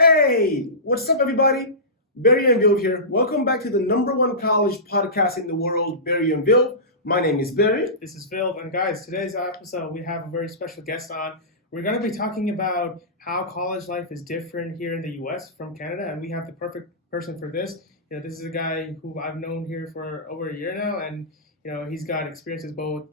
Hey, what's up, everybody? Barry and Vilv here. Welcome back to the number one college podcast in the world, Barry and Vilv. My name is Barry. This is Vilv, and guys, today's episode we have a very special guest on. We're going to be talking about how college life is different here in the U.S. from Canada, and we have the perfect person for this. This is a guy who I've known here for over a year now, and he's got experiences both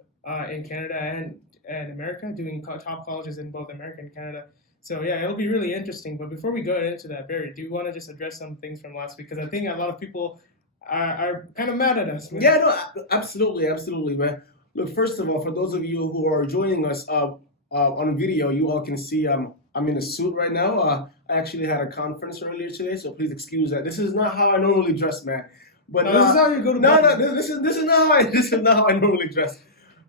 in Canada and America, doing top colleges in both America and Canada. So yeah, it'll be really interesting. But before we go into that, Barry, do you want to just address some things from last week? Because I think a lot of people are kind of mad at us. Man. Yeah, no, absolutely, man. Look, first of all, for those of you who are joining us on video, you all can see I'm in a suit right now. I actually had a conference earlier today, so please excuse that. This is not how I normally dress, man. But this is how you go to bed. This is not how I normally dress.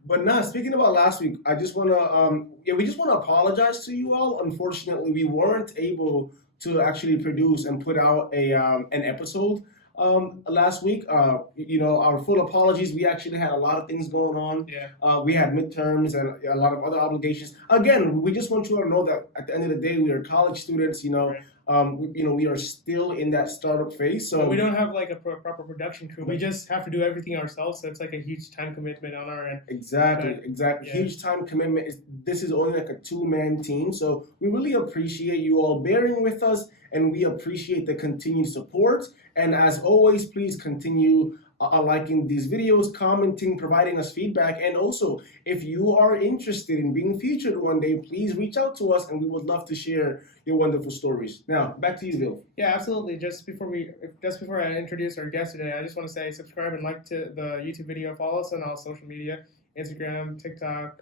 But speaking about last week, I just want to, we just want to apologize to you all. Unfortunately, we weren't able to actually produce and put out an episode last week. Our full apologies. We actually had a lot of things going on. Yeah. We had midterms and a lot of other obligations. Again, we just want you to know that at the end of the day, we are college students, Right. We are still in that startup phase. So we don't have like a proper production crew. We just have to do everything ourselves. So it's like a huge time commitment on our end. Exactly. Yeah. Huge time commitment. This is only like a two-man team. So we really appreciate you all bearing with us, and we appreciate the continued support. And as always, please continue liking these videos, commenting, providing us feedback. And also, if you are interested in being featured one day, please reach out to us, and we would love to share your wonderful stories. Now, back to you, Vilv. Yeah, absolutely. Just before I introduce our guest today, I just want to say subscribe and like to the YouTube video. Follow us on all social media: Instagram, TikTok,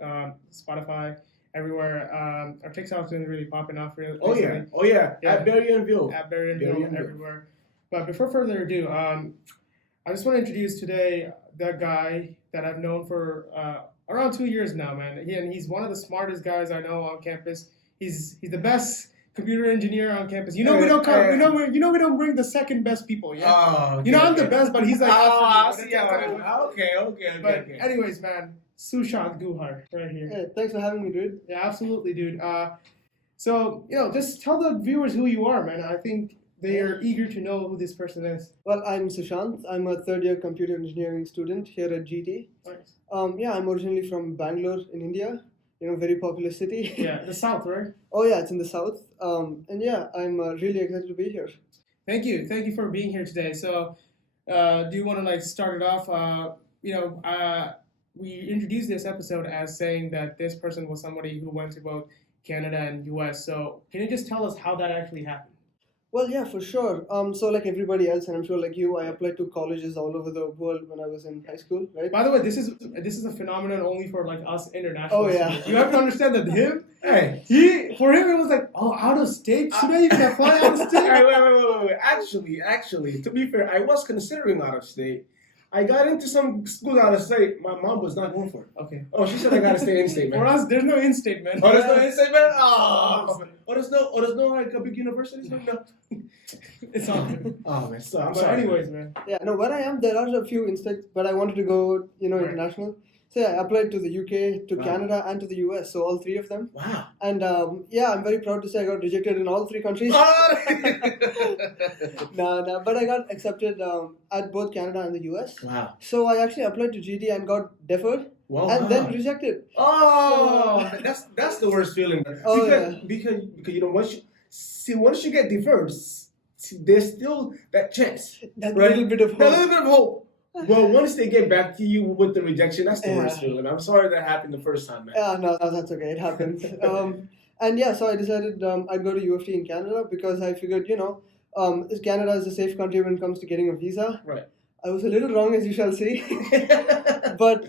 Spotify, everywhere. Our TikTok's been really popping off recently. Oh yeah. At Barry and Vilv. At Barry and Vilv everywhere. But before further ado, I just want to introduce today that guy that I've known for around 2 years now, man. He's one of the smartest guys I know on campus. He's the best computer engineer on campus. We don't bring the second best people. Yeah. Oh, okay, I'm the best, but he's like. Okay. But anyways, man, Sushant Guhar right here. Hey, thanks for having me, dude. Yeah, absolutely, dude. So just tell the viewers who you are, man. I think they are eager to know who this person is. Well, I'm Sushant. I'm a third-year computer engineering student here at GT. Nice. I'm originally from Bangalore in India. Very popular city. Yeah, the South, right? Oh yeah, it's in the South. And yeah, I'm really excited to be here. Thank you for being here today. So, do you want to start it off? We introduced this episode as saying that this person was somebody who went to both Canada and US. So, can you just tell us how that actually happened? Well, yeah, for sure. So like everybody else, and I'm sure like you, I applied to colleges all over the world when I was in high school, right? By the way, this is a phenomenon only for like us international. Oh yeah. Students. You have to understand that for him it was like, out of state today you can fly out of state. Wait. Actually, to be fair, I was considering out of state. I got into some school out of state. My mom was not going for it. Okay. Oh, she said I gotta stay in state, man. For us, there's no in-state, man. Oh, there's no in-state, man. There's no like a big university. No. It's all good. Oh man, so I'm But sorry. anyways, man. Yeah, no, where I am, there are a few in-state, but I wanted to go, Right. international. So yeah, I applied to the UK, to Wow. Canada, and to the US, so all three of them. Wow. And I'm very proud to say I got rejected in all three countries. No, but I got accepted at both Canada and the US. Wow. So I actually applied to GT and got deferred Well and then done. rejected. Oh, that's the worst feeling. Oh, because once you get deferred, there's still that chance, That right? little bit of A hope. little bit of hope. Well, once they get back to you with the rejection, that's the worst Yeah. feeling. I'm sorry that happened the first time, man. No, that's okay. It happens. And yeah, so I decided I'd go to U of T in Canada because I figured, Canada is a safe country when it comes to getting a visa. Right. I was a little wrong, as you shall see. But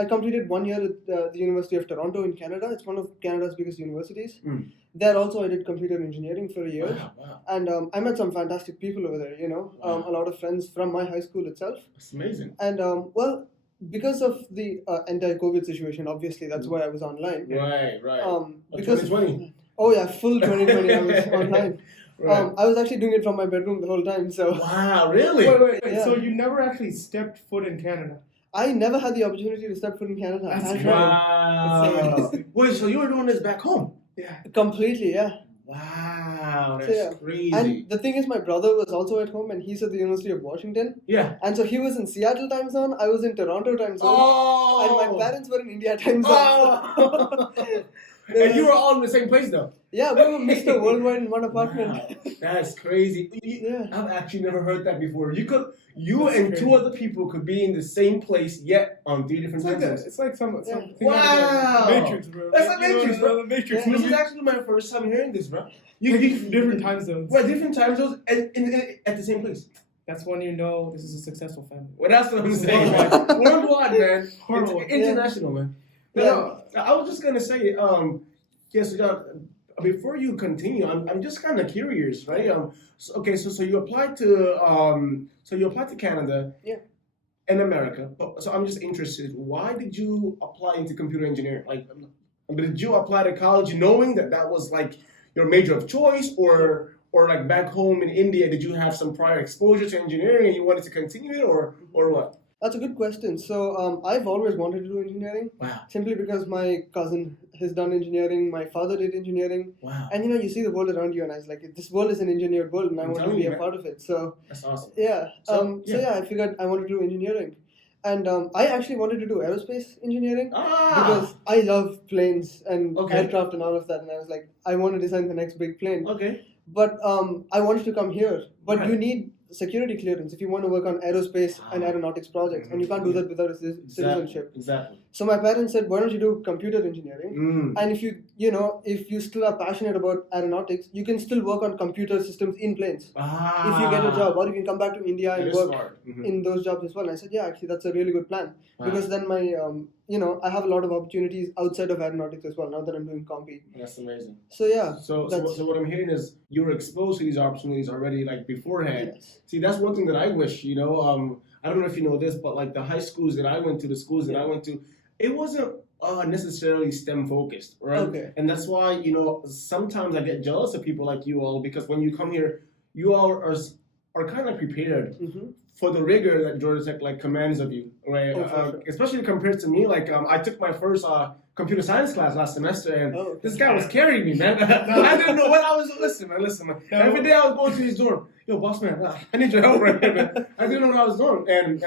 I completed 1 year at the University of Toronto in Canada. It's one of Canada's biggest universities. Mm. There also I did computer engineering for a year. Wow. And I met some fantastic people over there, Wow. a lot of friends from my high school itself. That's amazing. And because of the entire COVID situation, obviously, that's why I was online. Right. Because 2020. Oh yeah, full 2020 I was online. Right. I was actually doing it from my bedroom the whole time, so Wow, really? Wait. Yeah. So you never actually stepped foot in Canada? I never had the opportunity to step foot in Canada. That's I great. tried. Wow. Wait, so you were doing this back home? Yeah. Completely, yeah. Wow, So, that's yeah. crazy. And the thing is, my brother was also at home, and he's at the University of Washington. Yeah. And so he was in Seattle time zone. I was in Toronto time zone. Oh. And my parents were in India time zone. Oh. And you were all in the same place though. Yeah, we were Mr. Worldwide in one apartment. Wow, that's crazy. Yeah. I've actually never heard that before. You That's and crazy. two other people could be in the same place yet on three different It's like time that. zones. It's like some Yeah. thing Wow. like the Matrix, bro. That's the You know, Matrix, bro. The Matrix. Yeah. This is actually my first time hearing this, bro. You different time zones. We're different time zones and at the same place. That's when you know this is a successful family. Well, that's what I'm saying. Worldwide. Worldwide, man. Worldwide. It's international, man. But I was just gonna say, yes, before you continue, I'm just kind of curious, right? So you applied to Canada, Yeah. and America. So I'm just interested. Why did you apply into computer engineering? Like, did you apply to college knowing that was like your major of choice, or like back home in India, did you have some prior exposure to engineering and you wanted to continue it, or what? That's a good question. So I've always wanted to do engineering. Wow. Simply because my cousin has done engineering, my father did engineering. Wow. And you see the world around you, and I was like, this world is an engineered world, and I I'm want to telling be you, a man. part of it. So That's awesome. yeah. So, I figured I wanted to do engineering. And I actually wanted to do aerospace engineering Ah. because I love planes and Okay. aircraft and all of that. And I was like, I want to design the next big plane. Okay. But I wanted to come here. But Right. you need security clearance if you want to work on aerospace and aeronautics projects. And you can't do that without a citizenship. Exactly. So my parents said, why don't you do computer engineering? Mm. And if you still are passionate about aeronautics, you can still work on computer systems in planes. Ah. If you get a job, or you can come back to India That and is work smart. Mhm. in those jobs as well. And I said, yeah, actually, that's a really good plan. Wow. Because then my, I have a lot of opportunities outside of aeronautics as well, now that I'm doing compy. That's amazing. So yeah. So that's- what I'm hearing is you were exposed to these opportunities already, like beforehand. Yes. See, that's one thing that I wish, I don't know if you know this, but like the high schools that I went to, the schools that I went to, it wasn't necessarily STEM focused, right? Okay. And that's why, sometimes I get jealous of people like you all, because when you come here, you all are kind of prepared Mm-hmm. for the rigor that Georgia Tech like commands of you, right? Oh, for sure. Especially compared to me, like I took my first computer science class last semester, and Oh, okay. this guy was carrying me, man. I didn't know what I was. Listen, man. No. Every day I was going to his dorm. Yo, boss man, I need your help right here, man. I didn't know what I was doing, and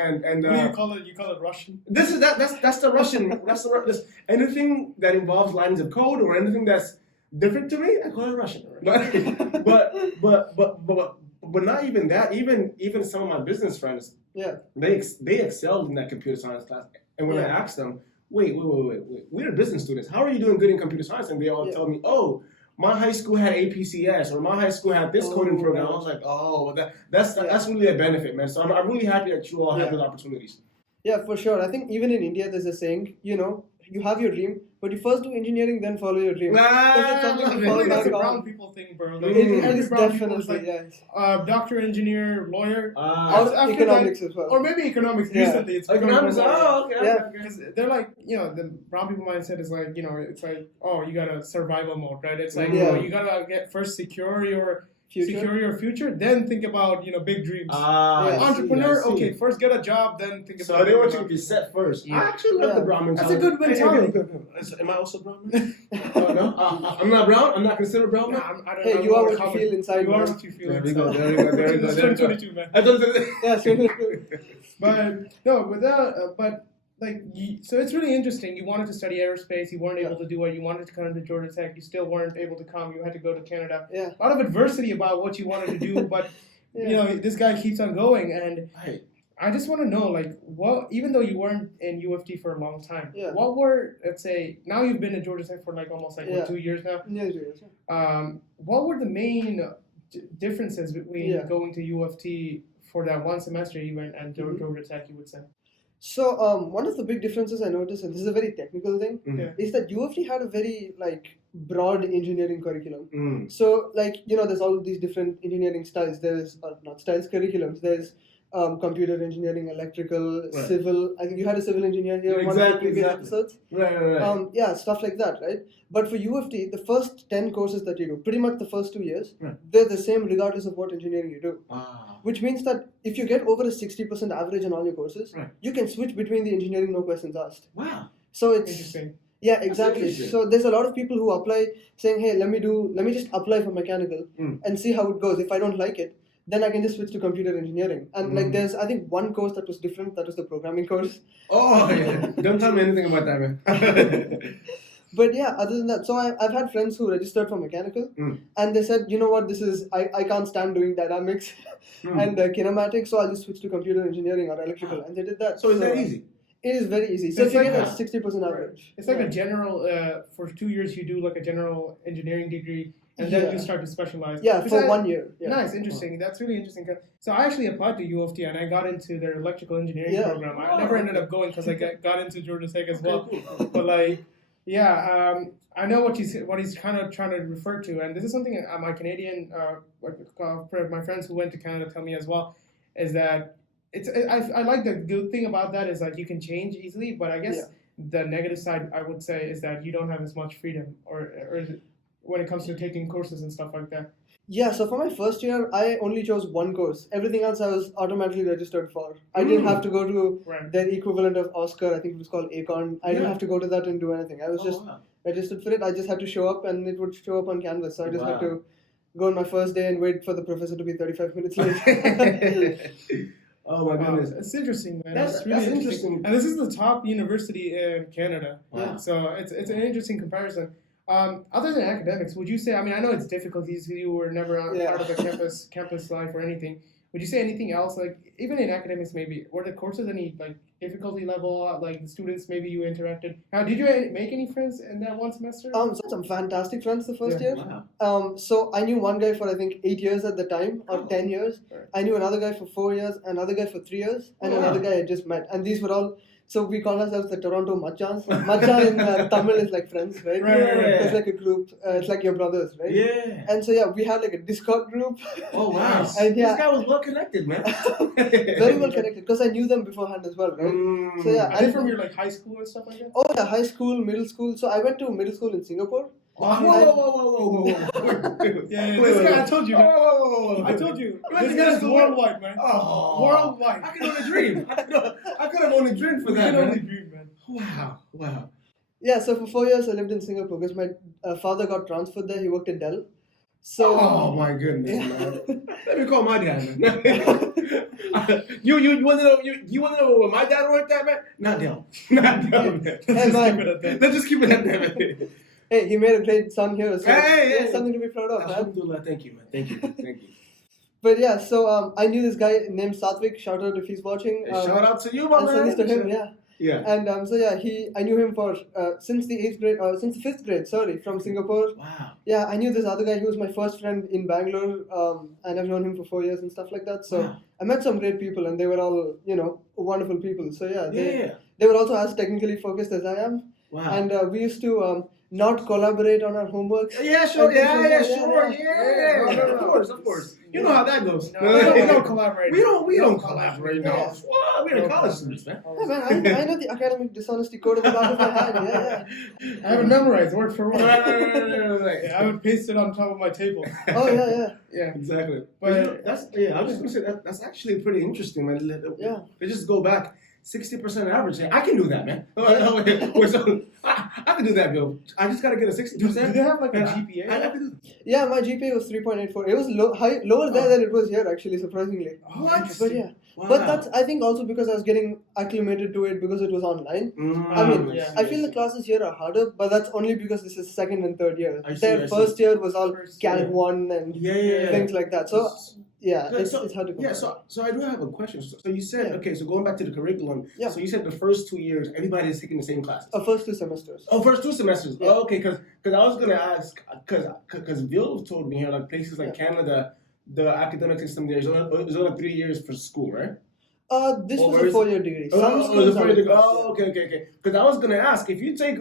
What do you call it? You call it Russian? that's the Russian. Anything that involves lines of code or anything that's different to me, I call it Russian. But not even that. Even some of my business friends, Yeah. they excelled in that computer science class. And when I Yeah. asked them, wait, we're business students. How are you doing good in computer science? And they all tell me, oh, my high school had APCS, or my high school had this coding program. I was like, oh, that's really a benefit, man. So I'm really happy that you all have those opportunities. Yeah, for sure. I think even in India, there's a saying, you have your dream, but you first do engineering, then follow your dream. That's something to I fall think that's a back brown on. people thing, bro. It It is brown people is definitely, like, yeah. doctor, engineer, lawyer, Or after economics as well. or maybe economics. Yeah. Recently, it's Economics. becoming more- Oh, okay. Yeah. okay. Because they're like, the brown people mindset is like, it's like, oh, you got a survival mode, right? It's like, Yeah. you gotta first secure your future, then think about, big dreams. Yeah. Entrepreneur, I see. okay, first get a job, then think about. So they want you to be set first. Yeah. I actually love the brown That's mentality. a good mentality. Am I also brown? No, I'm not brown. I'm not considered brown. Nah, Man? I don't Hey, know. you are what you feel inside, You are man. what you feel There we inside. go. There we go. There we go. It's There we go. 2022, man. I thought Yeah, sure. But no, but like, so it's really interesting. You wanted to study aerospace. You weren't able to do it. You wanted to come to Georgia Tech. You still weren't able to come. You had to go to Canada. Yeah. A lot of adversity about what you wanted to do, but Yeah. this guy keeps on going. And Right. I just want to know, like, what? Even though you weren't in U of T for a long time, Yeah. what were, let's say, now you've been in Georgia Tech for like almost like Yeah. 2 years now. Yes, yes. What were the main differences between Yeah. going to U of T for that one semester even and Mhm. Georgia Tech, you would say? So one of the big differences I noticed, and this is a very technical thing, Mhm. is that U of T had a very broad engineering curriculum. Mm. So there's all these different engineering styles. There's not styles, curriculums. There's computer engineering, electrical, Right. civil. I think you had a civil engineer here in one of the Exactly, previous exactly. episodes. Right. Yeah, stuff like that, right? But for U of T, the first 10 courses that you do, pretty much the first 2 years, Right. they're the same regardless of what engineering you do. Ah. Which means that if you get over a 60% average on all your courses, Right. you can switch between the engineering, no questions asked. Wow. So it's Interesting. Yeah, exactly. interesting. So there's a lot of people who apply saying, hey, let me just apply for mechanical and see how it goes. If I don't like it, then I can just switch to computer engineering. And like there's I think one course that was different, that was the programming course. Oh, yeah. Don't tell me anything about that, man. But yeah, other than that, so I've had friends who registered for mechanical and they said, you know what, I can't stand doing dynamics and kinematics, so I'll just switch to computer engineering or electrical. And they did that. So is that easy? It is very easy. So It's if you like get a a- 60% average. It's like a general. For 2 years, you do like a general engineering degree, and then you start to specialize. Yeah, Is for that- 1 year. Yeah. Nice, interesting. That's really interesting. So I actually applied to U of T and I got into their electrical engineering Yeah. program. I never ended up going because I got into Georgia Tech as well. Cool. But like, yeah, I know what he's kind of trying to refer to, and this is something my Canadian, my friends who went to Canada tell me as well, is that I like the good thing about that is that you can change easily, but I guess the negative side I would say is that you don't have as much freedom, or is it, when it comes to taking courses and stuff like that. Yeah, so for my first year, I only chose one course. Everything else I was automatically registered for. I didn't have to go to Right. their equivalent of Oscar, I think it was called Acon. I didn't Yeah. have to go to that and do anything. I was just wow. registered for it. I just had to show up and it would show up on Canvas. So I just had Wow. to go on my first day and wait for the professor to be 35 minutes late. Oh my Wow, goodness. it's interesting, man. That's- It's really that's interesting. interesting. And this is the top university in Canada. Wow. So it's an interesting comparison. Other than academics, would you say? I mean, I know it's difficulties. You were never part of a campus life or anything. Would you say anything else? Like even in academics, maybe were the courses any like difficulty level? Like the students, maybe you interacted. Did you make any friends in that one semester? So some fantastic friends the first year. Wow. So I knew one guy for I think 8 years at the time, or 10 years. Right. I knew another guy for 4 years, another guy for 3 years, and Wow. another guy I just met. And these were all. So we call ourselves the Toronto Machans. Macha in Tamil is like friends, right? Right. It's like a group. It's like your brothers, right? Yeah. And so yeah, we had like a Discord group. Oh wow. And yeah, This guy was well connected, man. very well connected because I knew them beforehand as well, right? So yeah, Are they from your like high school and stuff like that? Oh yeah, high school, middle school. So I went to middle school in Singapore. Whoa, whoa. Yeah, Wait, this wait, guy, I wait. told you. Whoa. I told you. You went This to guy's school? worldwide, man. Oh. Worldwide. I could only dream. I could have only dreamed for We that, can only man. dream, man. Wow. Yeah, so for 4 years I lived in Singapore because my father got transferred there. He worked at Dell. So Oh my goodness, Yeah. man. Let me call my dad, man. you want to know where my dad worked at, man? Not Dell. Not Dell, man. Hey, Just man. keep it at that. Let's just keep it at that, man. hey, he made a great son here. So Hey, yeah, something to be proud of, man. Alhamdulillah, thank you, man. Thank you. But yeah, so I knew this guy named Satvik. Shout out if he's watching. Hey, shout out to you, my and man. service to him, yeah. Yeah. And so yeah, I knew him for since the since the 5th grade. Sorry, from Singapore. Wow. Yeah, I knew this other guy. He was my first friend in Bangalore, and I've known him for 4 years and stuff like that. So Wow. I met some great people, and they were all wonderful people. So yeah, Yeah. they were also as technically focused as I am, Wow. and we used to not collaborate on our homeworks. Yeah, sure. And things like that, Sure. yeah. Yeah. Of course. You know how that goes. No, we don't collaborate. We don't collaborate. No. Yeah. Wow, we're in college students, man. Yeah, man, I know the academic dishonesty code in the back of my hand. Yeah. I have it memorized word for word. Right. Yeah, I would paste it on top of my table. Oh yeah. Yeah. Exactly. But- I was just gonna say that's actually pretty interesting, man. Yeah. They just go back 60% average. I can do that, man. Wait, so, I can do that, Bill. I just gotta get a 60%. Do they have like a Yeah, GPA? I can do that. Yeah, my GPA was 3.84. It was lower there than it was here, actually, surprisingly. What? But yeah. Wow. But that's, I think, also because I was getting acclimated to it because it was online. I mean, yeah. I feel the classes here are harder, but that's only because this is second and third year. I see, Their I see. first year was all First Calc year. 1 and Yeah. things like that. So, yeah, Yeah, it's hard to compare. Yeah, so I do have a question. So you said, Yeah. okay, so going back to the curriculum, Yeah. so you said the first 2 years, everybody is taking the same classes. First 2 semesters. Oh, first 2 semesters. Yeah. Oh, okay, because I was gonna ask, because Vilv told me here, like places like Canada, the academic system there is only 3 years for school, right? This Oh, was where a is- 4-year degree. Oh, Some it's schools a are 4-year degree. like that, Oh, okay. Because I was gonna ask if you take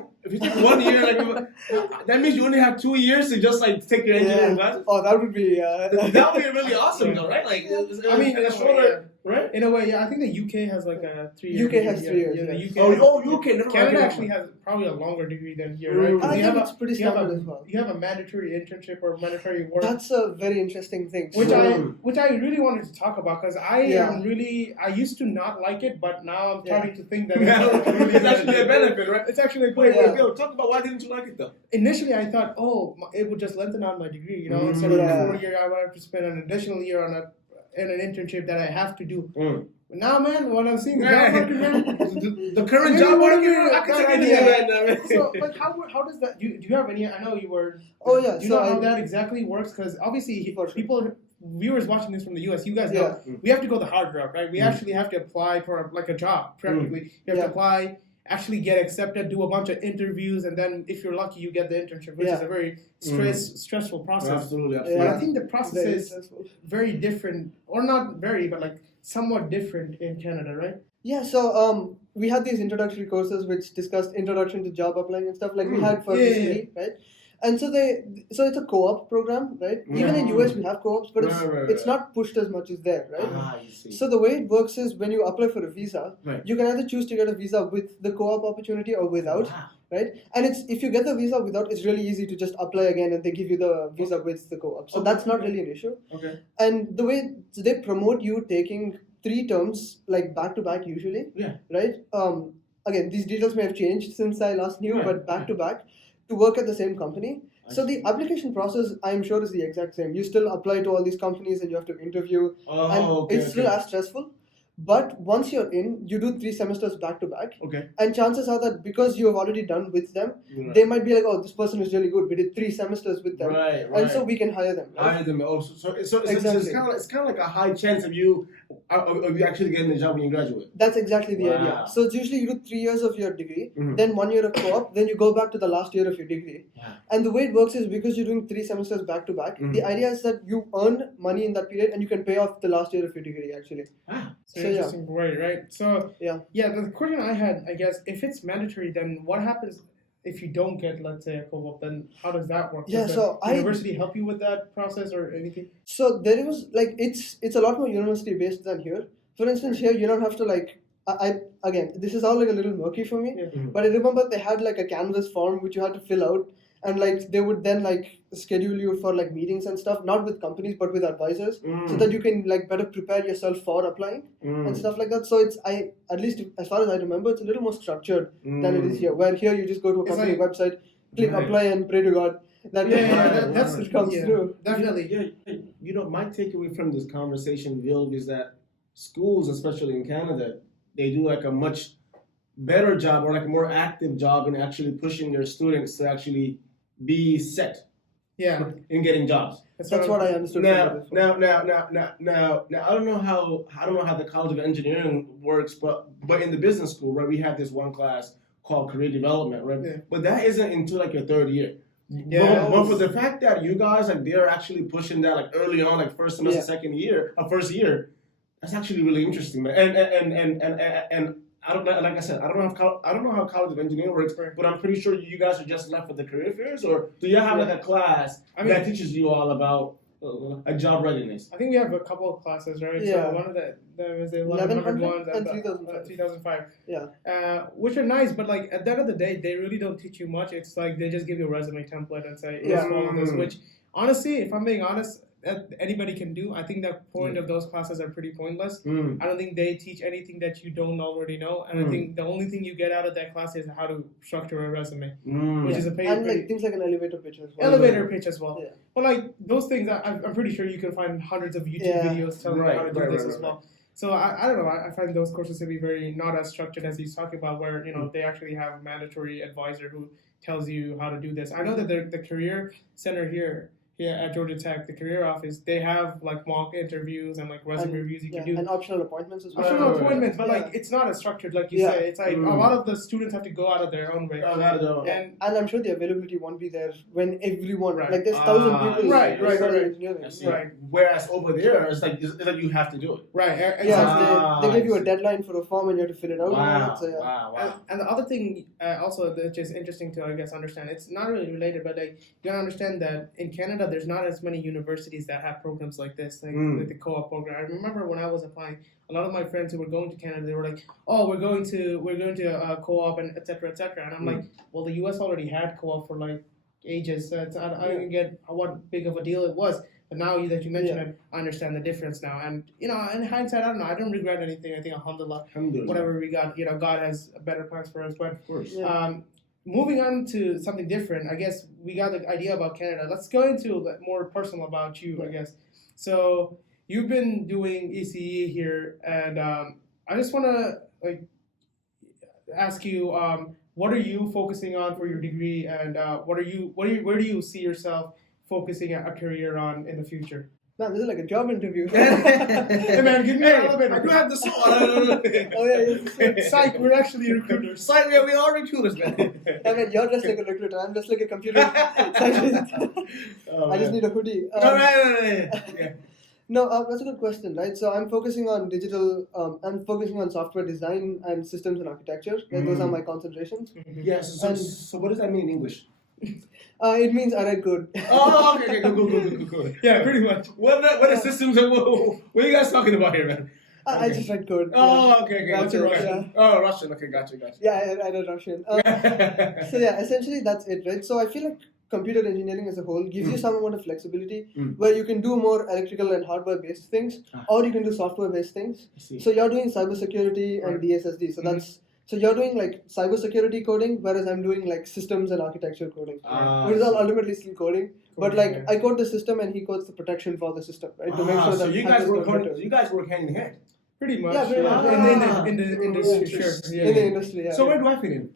1 year, like that means you only have 2 years to just like take your engineering classes. Oh, that would be. That would be really awesome, though, right? Like, I mean, a shorter, right? In a way, yeah. I think the UK has like a 3-year. UK has 3 years, Yeah, the yeah. UK. has- UK. Never mind. Canada actually has probably a longer degree than here, right? 'Cause I you think have it's pretty you have standard as well. You have a mandatory internship or mandatory work. That's a very interesting thing. which So- I really wanted to talk about because I Yeah. am really I used to not like it, but now I'm Yeah. starting to think that Yeah, it's really it's actually a benefit, right? It's actually a Wait, great. Bill, talk about why didn't you like it though? Initially, I thought, it would just lengthen out my degree. You know, instead of Yeah. a 4 year, I would have to spend an additional year in an internship that I have to do. Mm. But now, man, what I'm seeing, the job market, man, the current job market, I can That take idea. it right now, man. So, but how does that? Do you have any? I know you were. Oh, yeah, Do you so know how I- that exactly works? Because obviously, For sure. people, viewers watching this from the U.S., you guys know, we have to go the hard route, right? We actually have to apply for like a job, practically. You have to apply, actually get accepted, do a bunch of interviews, and then if you're lucky, you get the internship, which is a very stressful process. Absolutely, But absolutely. I think the process Very is stressful. very different, or not very, but like somewhat different in Canada, right? Yeah, so we had these introductory courses which discussed introduction to job applying and stuff like we had for this year, right? And so it's a co-op program, right? Even in US we have co-ops, but it's not pushed as much as there, right? You see. So the way it works is when you apply for a visa, you can either choose to get a visa with the co-op opportunity or without, right? And it's if you get the visa without, it's really easy to just apply again and they give you the visa with the co-op. So that's not really an issue. Okay. And the way they promote you taking 3 terms like back to back usually, right? Again, these details may have changed since I last knew, but back to back to work at the same company. So the application process, I'm sure, is the exact same. You still apply to all these companies and you have to interview, and it's still as stressful. But once you're in, you do 3 semesters back to back. Okay. And chances are that because you have already done with them, Right. they might be like, oh, this person is really good. We did 3 semesters with them. Right. And so we can hire them. Right? Hire them. Oh, so it's Exactly. kind of like a high chance of you actually getting the job when you graduate. That's exactly the Wow. idea. So it's usually you do 3 years of your degree, Mhm. then 1 year of co-op, then you go back to the last year of your degree. Yeah. And the way it works is because you're doing 3 semesters back to back, Mhm. the idea is that you earn money in that period and you can pay off the last year of your degree actually. So So, interesting way, right? So Yeah. the question I had, I guess, if it's mandatory, then what happens if you don't get, let's say, a co-op? Then how does that work? Yeah, Does so the university help you with that process or anything? So there was like it's a lot more university based than here. For instance, here you don't have to like I again this is all like a little murky for me. Yeah. Mhm. But I remember they had like a Canvas form which you had to fill out, and like they would then like schedule you for like meetings and stuff, not with companies but with advisors, so that you can like better prepare yourself for applying and stuff like that. So it's at least as far as I remember, it's a little more structured than it is here. Where here you just go to a It's company like- website, click Right. apply, and pray to God that that's it comes through. Definitely. Yeah, my takeaway from this conversation, Vilv, is that schools, especially in Canada, they do like a much better job or like a more active job in actually pushing their students to actually be set Yeah. in getting jobs. That's what I understood. Now, from it. now, I don't know how the College of Engineering works, but in the business school, right, we have this one class called career development, right? Yeah. But that isn't until like your 3rd year. Yeah. But for the fact that you guys like they're actually pushing that like early on, like first semester, second year, first year, that's actually really interesting, man. And I don't know, like I said, I don't know how College of Engineering works, but I'm pretty sure you guys are just left with the career fairs, or do you have like a class that teaches you all about a job readiness? I think we have a couple of classes, right? Yeah. So one of there was the 1100 ones and the 3005. 3005. Yeah. Which are nice, but like at the end of the day, they really don't teach you much. It's like they just give you a resume template and say, Yeah. follow this. Which honestly, if I'm being honest, anybody can do. I think the point of those classes are pretty pointless. I don't think they teach anything that you don't already know, and I think the only thing you get out of that class is how to structure a resume, which is a and like things like an elevator pitch as well. elevator pitch as well. Yeah. But like those things, I'm pretty sure you can find hundreds of YouTube videos telling you how to do this as well. So I don't know. I find those courses to be very not as structured as he's talking about, where they actually have a mandatory advisor who tells you how to do this. I know that the career center here at Georgia Tech, the career office, they have like mock interviews and like resume reviews you can do. And optional appointments as well. Optional appointments, but like it's not as structured like you say. It's like a lot of the students have to go out of their own way. And I'm sure the availability won't be there when everyone like there's 1,000 people. Right. Right. Whereas over there, it's like you have to do it. Right. Yeah, they give you a deadline for a form and you have to fill it out. Wow. So, Wow. And the other thing also that's just interesting to, I guess, understand, it's not really related, but like you gotta understand that in Canada there's not as many universities that have programs like this, like the co-op program. I remember when I was applying, a lot of my friends who were going to Canada, they were like, "Oh, we're going to co-op and etc. And I'm like, "Well, the U.S. already had co-op for like ages. So I didn't get what big of a deal it was." But now that you mention it, I understand the difference now. And in hindsight, I don't know. I don't regret anything. I think alhamdulillah, whatever we got, God has better plans for us. But of course. moving on to something different, I guess we got the idea about Canada. Let's go into more personal about you, I guess. So you've been doing ECE here, and I just want to ask you, what are you focusing on for your degree, and where do you see yourself focusing a career on in the future? Man, this is like a job interview. Hey man, give me an elevator. I do have the soul. Oh yeah, Psych, we're actually recruiters. Psych, we are recruiters, man. I mean, you're dressed like a recruiter. I'm just like a computer scientist. I just need a hoodie. Right. No, that's a good question, right? So I'm focusing on digital. I'm focusing on software design and systems and architecture. Like, those are my concentrations. Yes. So what does that mean in English? It means I write code. Oh, okay, good. Yeah, pretty much. What are systems and what are you guys talking about here, man? I just write code. Oh, okay. That's Gotcha. Russian. Oh, Russian. Okay, gotcha. Yeah, I read Russian. So yeah, essentially that's it, right? So I feel like computer engineering as a whole gives you some amount of flexibility where you can do more electrical and hardware based things, or you can do software based things. So you're doing cybersecurity and DSSD. So that's so you're doing like cybersecurity coding, whereas I'm doing like systems and architecture coding, which is all ultimately still coding. But like I code the system and he codes the protection for the system, right? To make sure that so you guys work hand in hand. Pretty much. Yeah, pretty much. In the industry, sure. Yeah. In the industry, yeah. So where do I fit in?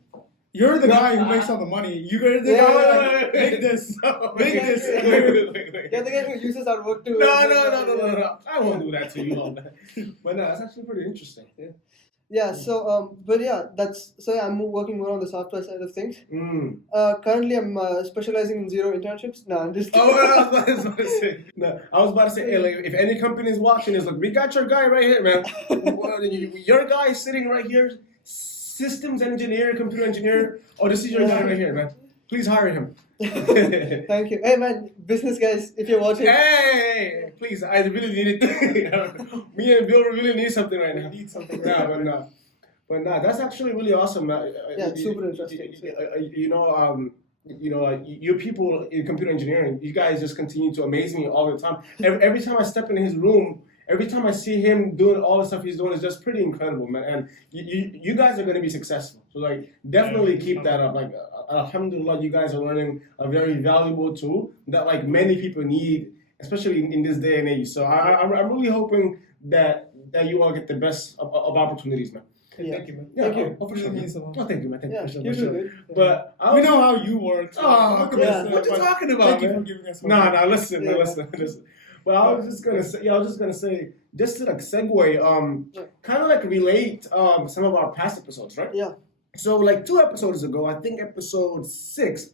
You're the guy who makes all the money. You're the guy who make this. Make this. Wait. You're the guy who uses our work to. No. I won't do that to you all that. But no, that's actually pretty interesting. Yeah, so I'm working more on the software side of things. Currently, I'm specializing in zero internships. No, I'm just. I was about to say, hey, like, if any company is watching, it's like, we got your guy right here, man. Your guy is sitting right here, systems engineer, computer engineer. Oh, this is your guy right here, man. Please hire him. Thank you. Hey, man, business guys, if you're watching. Hey, please, I really need it. Me and Bill really need something right now. Need something. But that's actually really awesome. Yeah, it's super interesting. You people in computer engineering, you guys just continue to amaze me all the time. Every time I step in his room, every time I see him doing all the stuff he's doing, is just pretty incredible, man. And you guys are going to be successful. So like, definitely keep that up. Like, alhamdulillah, you guys are learning a very valuable tool that like many people need, especially in this day and age. So I'm really hoping that you all get the best of opportunities, man. Thank you, man. Yeah, Thank you. for sure. Means a lot. Oh, thank you, man. Thank you. Yeah, For sure, you for too, sure. dude. But We know how you work. So Oh, what you talking about, Thank you man? for giving us. No, listen. Yeah. Well, I was just gonna say, just to like segue, kind of like relate some of our past episodes, right? Yeah. So like 2 episodes ago, I think episode 6,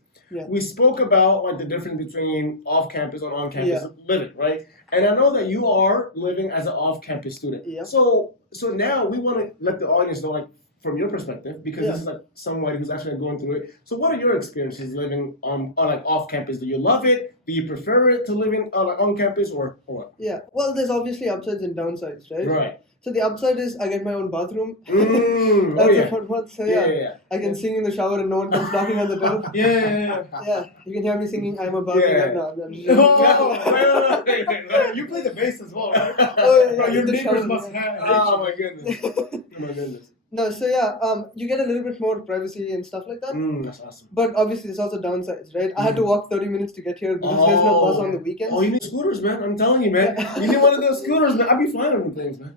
we spoke about like the difference between off-campus and on-campus living, right? And I know that you are living as an off-campus student. Yeah. So now we want to let the audience know, like, from your perspective, because this is like somebody who's actually going through it. So what are your experiences living like off campus? Do you love it? Do you prefer it to living like on campus or what? Yeah. Well, there's obviously upsides and downsides, right? Right. So the upside is I get my own bathroom. That's the fun one. So yeah. I can sing in the shower and no one comes knocking on the door. Yeah. You can hear me singing I'm a Barbie right now. You play the bass as well, right? Oh, Your the neighbors shower. must have. Oh my goodness. No, so you get a little bit more privacy and stuff like that. That's awesome. But obviously, there's also downsides, right? I had to walk 30 minutes to get here because there's no bus on the weekends. Oh, you need scooters, man. I'm telling you, man. You need one of those scooters, man. I'll be flying on them things, man.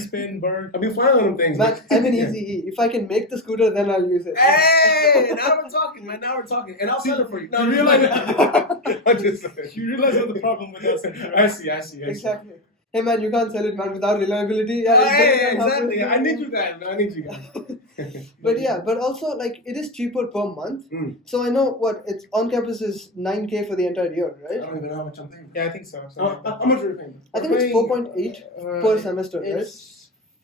Spin, bird. I'll be flying on them things, man. I'm an easy E. If I can make the scooter, then I'll use it. Hey, now we're talking, man. Now we're talking. And I'll sell it for you. No, you realize You realize what the problem with us is. I see. Exactly. Hey man, you can't sell it, man, without reliability. Hey, exactly. I need you guys. But also, like, it is cheaper per month. So I know it's on campus is $9,000 for the entire year, right? I don't even know how much I'm paying. Yeah, I think so. How much are you paying? I think it's 4.8 per semester, right? It's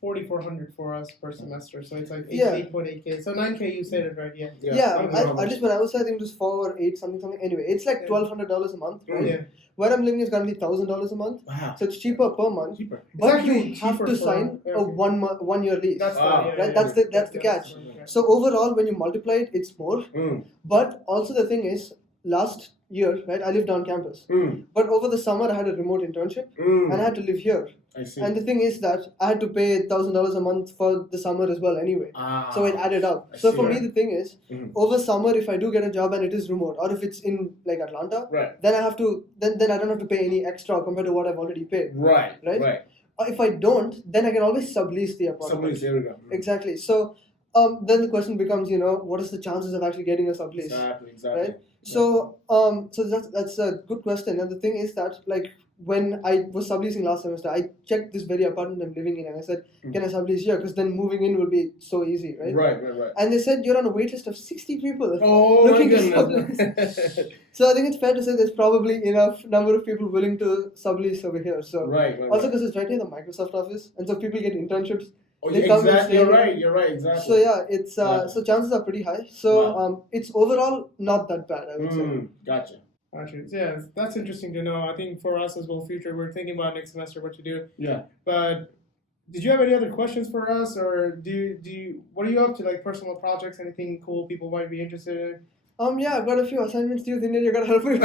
$4,400 for us per semester, so it's like 8.8K. So $9K, you said it right, At least when I was there, I think it was 4 or 8 something. Anyway, it's like $1,200 a month, right? Yeah. Where I'm living is currently $1,000 a month. Wow. So it's cheaper per month. But actually you have cheaper to for sign a 1 year lease. That's That's the catch. So overall, when you multiply it, it's more. But also the thing is, last year, right, I lived on campus. But over the summer, I had a remote internship and I had to live here. I see. And the thing is that I had to pay $1,000 a month for the summer as well anyway. So it added up. I So see. for me, the thing is, over summer, if I do get a job and it is remote, or if it's in like Atlanta, Right. then I have to then I don't have to pay any extra compared to what I've already paid. Right. Right? Or if I don't, then I can always sublease the apartment. Sublease, there we go. Exactly. So then the question becomes, what is the chances of actually getting a sublease? Exactly. Right? So so that's a good question. And the thing is that like when I was subleasing last semester, I checked this very apartment I'm living in and I said, can I sublease here? Because then moving in will be so easy, right? Right. And they said you're on a wait list of 60 people Oh, looking my to goodness. sublease. So I think it's fair to say there's probably enough number of people willing to sublease over here. So Right. also because it's right near the Microsoft office, and so people get internships. Oh, they yeah, come and exactly. stay You're right. Exactly. So yeah, it's Yeah. so chances are pretty high. So it's overall not that bad, I would say. Gotcha. Gotcha. Yeah, that's interesting to know. I think for us as well, future, we're thinking about next semester what to do. Yeah. But did you have any other questions for us, or do you what are you up to, like personal projects, anything cool people might be interested in? Yeah, I've got a few assignments. Do you think that you're gonna help me with?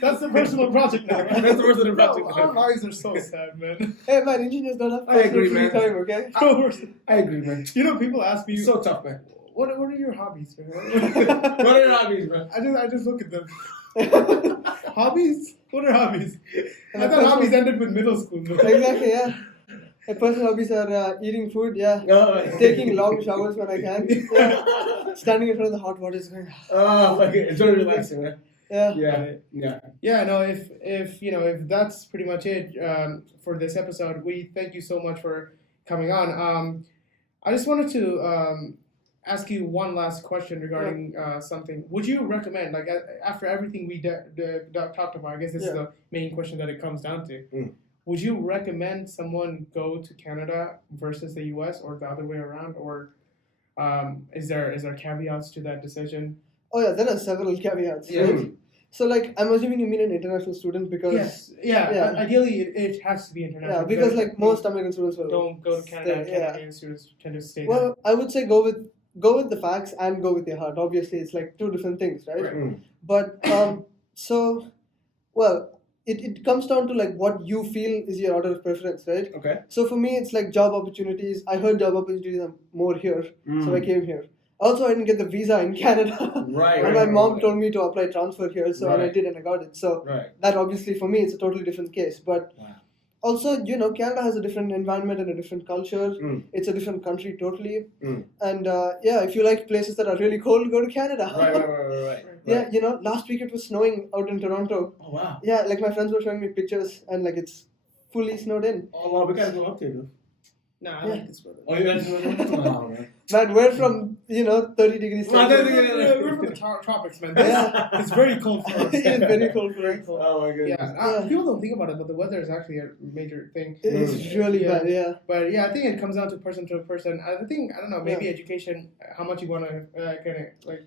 That's the personal project now, right? That's the personal project. Our lives are so sad, man. Hey man, engineers don't have I agree, free man. time, okay? I agree, man. People ask me, So tough, man. what are your hobbies, man? What are your hobbies, man? I just look at them. Hobbies? What are hobbies? And I a thought personal- hobbies ended with middle school. No? Exactly, yeah. My personal hobbies are eating food, yeah. Taking long showers when I can. Yeah. Standing in front of the hot water is going. Okay. It's very relaxing, man. Yeah. Yeah, no, if that's pretty much it for this episode, we thank you so much for coming on. I just wanted to ask you one last question regarding something. Would you recommend, like after everything we talked about, I guess this is the main question that it comes down to. Would you recommend someone go to Canada versus the US or the other way around, or is there caveats to that decision? Oh yeah, there are several caveats. Yeah. Right? So like, I'm assuming you mean an international student because Yes, yeah. Ideally, it has to be international. yeah, because like most American students will don't go to Canada. stay, Canadian students tend to stay there. Well, I would say go with the facts and go with your heart. Obviously, it's like two different things, right? But it comes down to like what you feel is your order of preference, right? Okay. So for me, it's like job opportunities. I heard job opportunities are more here, so I came here. Also, I didn't get the visa in Canada. And my mom told me to apply transfer here, so and I did and I got it. So that obviously for me, it's a totally different case. But also, Canada has a different environment and a different culture. It's a different country totally. And if you like places that are really cold, go to Canada. Right. Yeah, last week it was snowing out in Toronto. Oh, wow. Yeah, like my friends were showing me pictures and like it's fully snowed in. Oh, wow, we gotta go up there, dude. Nah, I like this weather. Oh, you guys go up there? Wow, man. Man, we're from, 30 degrees Celsius. We're from the tropics, man. Yeah. It's very cold for us. It's very cold for us. Oh, my goodness. People don't think about it, but the weather is actually a major thing. It's really bad, yeah. But yeah, I think it comes down to person, I don't know, maybe education, how much you want to kind of like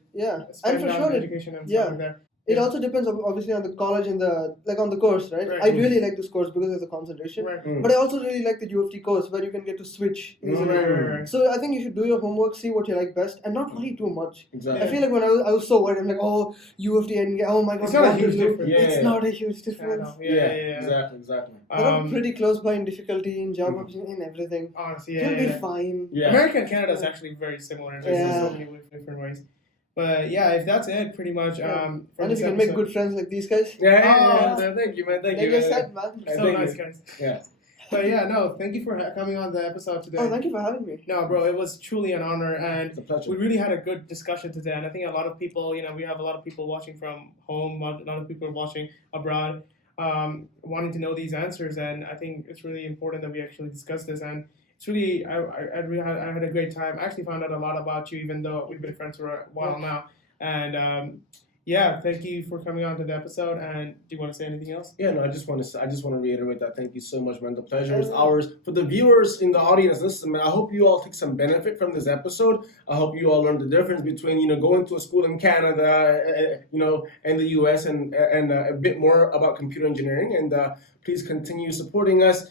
spend and for on sure education and stuff like that. It also depends obviously on the college and on the course, right? I really like this course because of the concentration. But I also really like the U of T course where you can get to switch easily. So I think you should do your homework, see what you like best, and not worry too much. Exactly. I feel like when I was so worried, I'm like, oh, U of T, and oh my god, it's not a huge difference. It's not a huge difference. Exactly. They're pretty close by in difficulty, in job opportunity, in everything. Honestly, You'll be fine. America and Canada is actually very similar in so many different ways. But yeah, if that's it, pretty much. And if you can make good friends like these guys. Thank you, man. Like I said, man. So nice, guys. Yeah. But yeah, no, thank you for coming on the episode today. Oh, thank you for having me. No, bro, it was truly an honor, and It's a pleasure. we really had a good discussion today. And I think a lot of people, we have a lot of people watching from home, a lot of people are watching abroad, wanting to know these answers. And I think it's really important that we actually discuss this. And it's really, I had a great time. I actually found out a lot about you, even though we've been friends for a while now. And thank you for coming on to the episode. And do you want to say anything else? Yeah, no, I just want to reiterate that. Thank you so much, man. The pleasure is ours. For the viewers in the audience, listen, man, I hope you all take some benefit from this episode. I hope you all learned the difference between, going to a school in Canada, and the US, and a bit more about computer engineering. And please continue supporting us.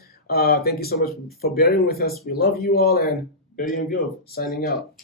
Thank you so much for bearing with us. We love you all, and Vilv and Vilv signing out.